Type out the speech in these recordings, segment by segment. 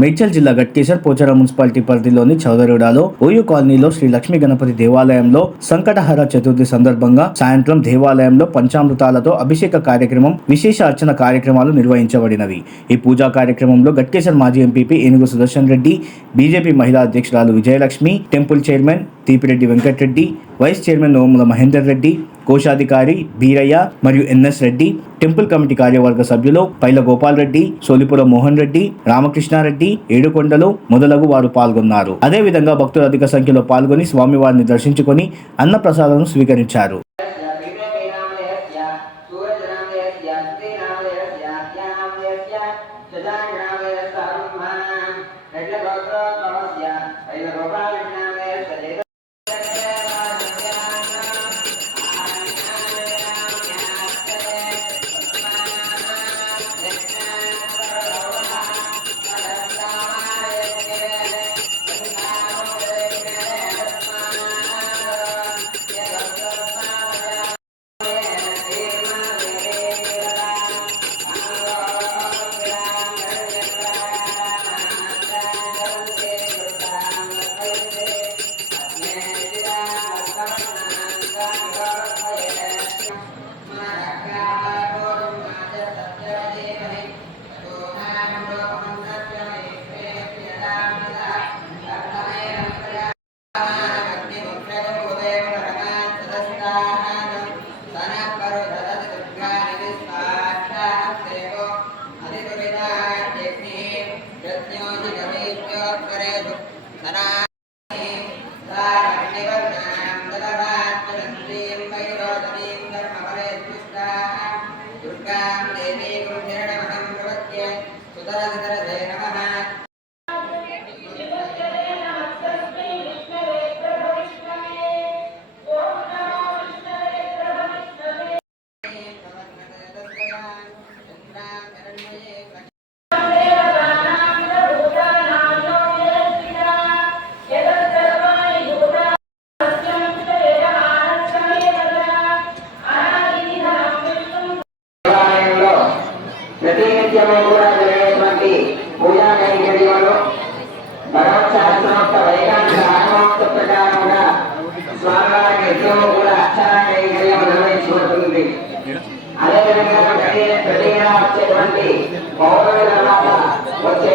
మేడ్చల్ జిల్లా గట్కేసర్ పోచారం మున్సిపాలిటీ పరిధిలోని చౌదరిడాలో ఓయూ కాలనీలో శ్రీ లక్ష్మీ గణపతి దేవాలయంలో సంకటహర చతుర్థి సందర్భంగా సాయంత్రం దేవాలయంలో పంచామృతాలతో అభిషేక కార్యక్రమం విశేష అర్చన కార్యక్రమాలు నిర్వహించబడినవి. ఈ పూజా కార్యక్రమంలో గట్కేసర్ మాజీ ఎంపీపీ ఏనుగు సుదర్శన్ రెడ్డి బీజేపీ మహిళా అధ్యక్షురాలు Vijayalakshmi temple chairman Teepireddy Venkatareddy vice chairman Nomula Mahender Reddy కోశాధికారి బీరయ్య మరియు ఎన్ఎస్ రెడ్డి టెంపుల్ కమిటీ కార్యవర్గ సభ్యులు పైల గోపాల్ రెడ్డి సోలిపురం మోహన్ రెడ్డి రామకృష్ణారెడ్డి ఏడుకొండలు మొదలగు వారు పాల్గొన్నారు. అదేవిధంగా భక్తులు అధిక సంఖ్యలో పాల్గొని స్వామివారిని దర్శించుకొని అన్నప్రసాదం స్వీకరించారు. Dadah. వచ్చే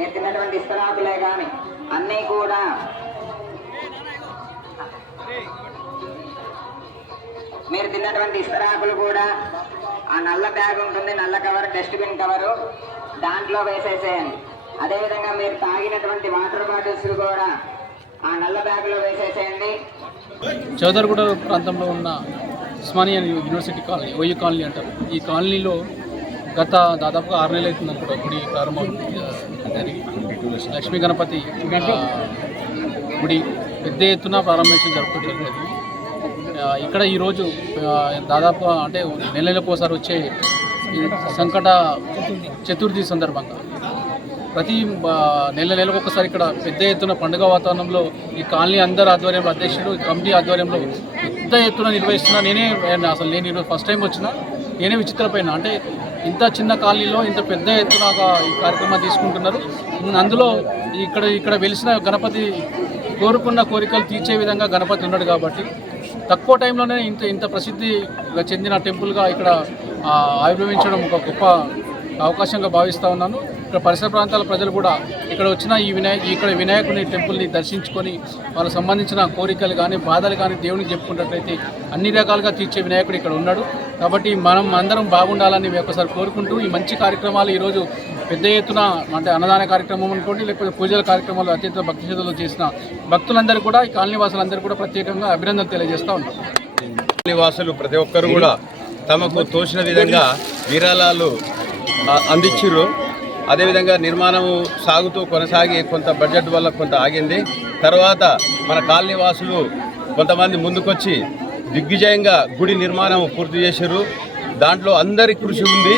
మీరు తిన్నటువంటి ఇస్తరాకులే కానీ అన్నీ కూడా మీరు తిన్నటువంటి ఇస్తరాకులు కూడా ఆ నల్ల బ్యాగ్ ఉంటుంది నల్ల కవర్ డస్ట్బిన్ కవరు దాంట్లో వేసేసేయండి. అదేవిధంగా మీరు తాగినటువంటి వాటర్ బాటిల్స్ కూడా ఆ నల్ల బ్యాగ్లో వేసేసేయండి. చౌదర్గూడ ప్రాంతంలో ఉన్న Osmania university colony OU colony అంటారు. ఈ కాలనీలో గత దాదాపుగా ఆరు నెలలు అవుతుంది అనుకుంటా గుడి ప్రారంభం. ఆ, లక్ష్మీ గణపతి గుడి పెద్ద ఎత్తున ప్రారంభించడం జరుపుకోవడం జరిగింది. ఇక్కడ ఈరోజు దాదాపు అంటే నెల నెలకు ఒకసారి వచ్చే సంకట చతుర్థి సందర్భంగా ప్రతి నెల నెలకు ఒకసారి ఇక్కడ పెద్ద ఎత్తున పండుగ వాతావరణంలో ఈ కాలనీ అందరి ఆధ్వర్యంలో అధ్యక్షులు కమిటీ ఆధ్వర్యంలో పెద్ద ఎత్తున నిర్వహిస్తున్నా. నేనే అసలు నేను ఈరోజు ఫస్ట్ టైం వచ్చిన. నేనే విచిత్రపోయినా అంటే ఇంత చిన్న కాలనీలో ఇంత పెద్ద ఎత్తున ఈ కార్యక్రమాన్ని తీసుకుంటున్నారు. అందులో ఇక్కడ ఇక్కడ వెలిసిన గణపతి కోరుకున్న కోరికలు తీర్చే విధంగా గణపతి ఉన్నాడు కాబట్టి తక్కువ టైంలోనే ఇంత ఇంత ప్రసిద్ధి చెందిన టెంపుల్గా ఇక్కడ ఆవిర్భవించడం ఒక గొప్ప అవకాశంగా భావిస్తూ ఉన్నాను. ఇక్కడ పరిసర ప్రాంతాల ప్రజలు కూడా ఇక్కడ వచ్చిన ఈ వినాయక ఇక్కడ వినాయకుని టెంపుల్ని దర్శించుకొని వాళ్ళకు సంబంధించిన కోరికలు కానీ బాధలు కానీ దేవునికి చెప్పుకున్నట్లయితే అన్ని రకాలుగా తీర్చే వినాయకుడు ఇక్కడ ఉన్నాడు. కాబట్టి మనం అందరం బాగుండాలని ఒకసారి కోరుకుంటూ ఈ మంచి కార్యక్రమాలు ఈరోజు పెద్ద ఎత్తున అంటే అన్నదాన కార్యక్రమం అనుకోండి లేకపోతే పూజల కార్యక్రమాలు అత్యంత భక్తి శ్రద్ధలు చేసిన భక్తులందరూ కూడా ఈ కాలనీ వాసులందరూ కూడా ప్రత్యేకంగా అభినందనలు తెలియజేస్తూ ఉంటాం కాలనీవాసులు ప్రతి ఒక్కరు కూడా తమకు తోచిన విధంగా విరాళాలు అందించారు అందించిర్రు. అదేవిధంగా నిర్మాణం సాగుతూ కొనసాగి కొంత బడ్జెట్ వల్ల కొంత ఆగింది. తర్వాత మన కాలనీ వాసులు కొంతమంది ముందుకొచ్చి దిగ్విజయంగా గుడి నిర్మాణం పూర్తి చేశారు. దాంట్లో అందరి కృషి ఉంది.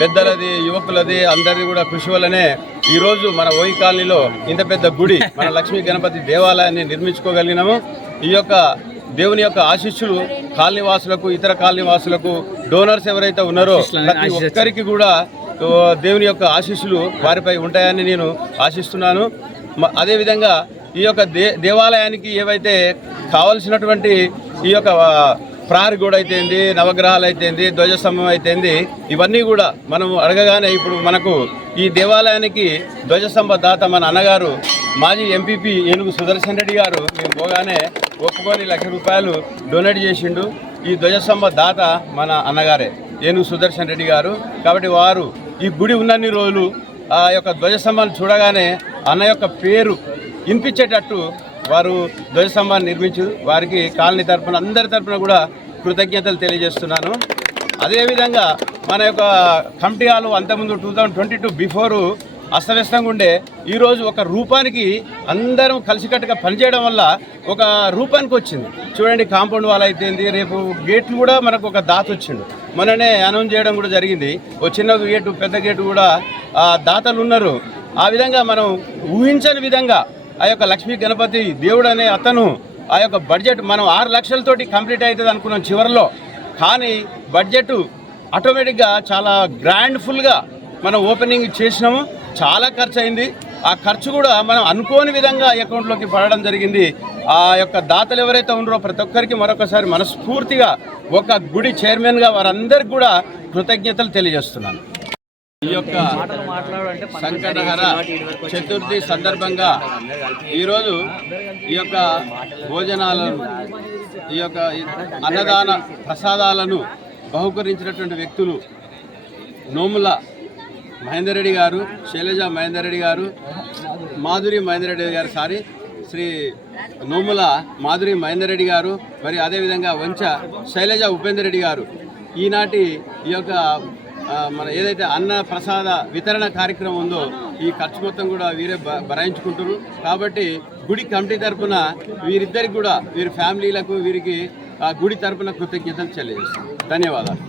పెద్దలది యువకులది అందరిది కూడా కృషి వల్లనే ఈరోజు మన ఓయి కాలనీలో ఇంత పెద్ద గుడి మన లక్ష్మీ గణపతి దేవాలయాన్ని నిర్మించుకోగలిగినాము. ఈ యొక్క దేవుని యొక్క ఆశీస్సులు కాలనీ వాసులకు ఇతర కాలనీ వాసులకు డోనర్స్ ఎవరైతే ఉన్నారో ప్రతి ఒక్కరికి కూడా దేవుని యొక్క ఆశీస్సులు వారిపై ఉంటాయని నేను ఆశిస్తున్నాను. అదేవిధంగా ఈ యొక్క దే దేవాలయానికి ఏవైతే కావలసినటువంటి ఈ యొక్క ప్రారి ప్రహరీ అయితేంది నవగ్రహాలు అయితేంది ధ్వజస్తంభం అయితేంది ఇవన్నీ కూడా మనం అడగగానే ఇప్పుడు మనకు ఈ దేవాలయానికి ధ్వజస్తంభ దాత మన అన్నగారు మాజీ ఎంపీపీ ఏనుగు సుదర్శన్ రెడ్డి గారు మేము పోగానే ఒప్పుకొని లక్ష రూపాయలు డొనేట్ చేసిండు. ఈ ధ్వజస్తంభ దాత మన అన్నగారే ఏనుగు సుదర్శన్ రెడ్డి గారు. కాబట్టి వారు ఈ గుడి ఉన్నన్ని రోజులు ఆ యొక్క ధ్వజస్తంభాన్ని చూడగానే అన్న యొక్క పేరు వినిపించేటట్టు వారు ధ్వజస్తంభాన్ని నిర్మించు వారికి కాలనీ తరపున అందరి తరఫున కూడా కృతజ్ఞతలు తెలియజేస్తున్నాను. అదేవిధంగా మన యొక్క కమిటీ హాల్ అంతకుముందు two thousand twenty two before అస్తవ్యస్తంగా ఉండే ఈరోజు ఒక రూపానికి అందరం కలిసికట్టుగా పనిచేయడం వల్ల ఒక రూపానికి వచ్చింది. చూడండి కాంపౌండ్ వాల్ అయితేంది రేపు గేట్లు కూడా మనకు ఒక దాత వచ్చిండు. మొన్ననే అనౌన్స్ చేయడం కూడా జరిగింది. ఒక చిన్న గేటు పెద్ద గేటు కూడా దాతలు ఉన్నారు. ఆ విధంగా మనం ఊహించని విధంగా ఆ యొక్క లక్ష్మీ గణపతి దేవుడు అనే అతను ఆ యొక్క బడ్జెట్ మనం ఆరు లక్షలతోటి కంప్లీట్ అవుతుంది అనుకున్నాం చివరిలో. కానీ బడ్జెట్ ఆటోమేటిక్గా చాలా గ్రాండ్ఫుల్గా మనం ఓపెనింగ్ చేసినాము. చాలా ఖర్చు అయింది ఆ ఖర్చు కూడా మనం అనుకోని విధంగా అకౌంట్లోకి పడడం జరిగింది. ఆ యొక్క దాతలు ఎవరైతే ఉన్నారో ప్రతి ఒక్కరికి మరొకసారి మనస్ఫూర్తిగా ఒక గుడి చైర్మన్గా వారందరికి కూడా కృతజ్ఞతలు తెలియజేస్తున్నాను. ఈ యొక్క సంకటహర చతుర్థి సందర్భంగా ఈరోజు ఈ యొక్క భోజనాలను ఈ యొక్క అన్నదాన ప్రసాదాలను బహుకరించినటువంటి వ్యక్తులు నోముల మహేందర్ రెడ్డి గారు శైలజ మహేందర్ రెడ్డి గారు మాధురి మహేందర్ రెడ్డి గారు సారీ శ్రీ నోముల మాధురి మహేందర్ రెడ్డి గారు మరి అదేవిధంగా వంచ శైలజ ఉపేందర్ రెడ్డి గారు. ఈనాటి ఈ యొక్క మన ఏదైతే అన్న ప్రసాద వితరణ కార్యక్రమం ఉందో ఈ ఖర్చు మొత్తం కూడా వీరే భ- భరాయించుకుంటారు కాబట్టి గుడి కమిటీ తరఫున వీరిద్దరికి కూడా వీరి ఫ్యామిలీలకు వీరికి ఆ గుడి తరపున కృతజ్ఞతలు తెలియజేస్తాం ధన్యవాదాలు.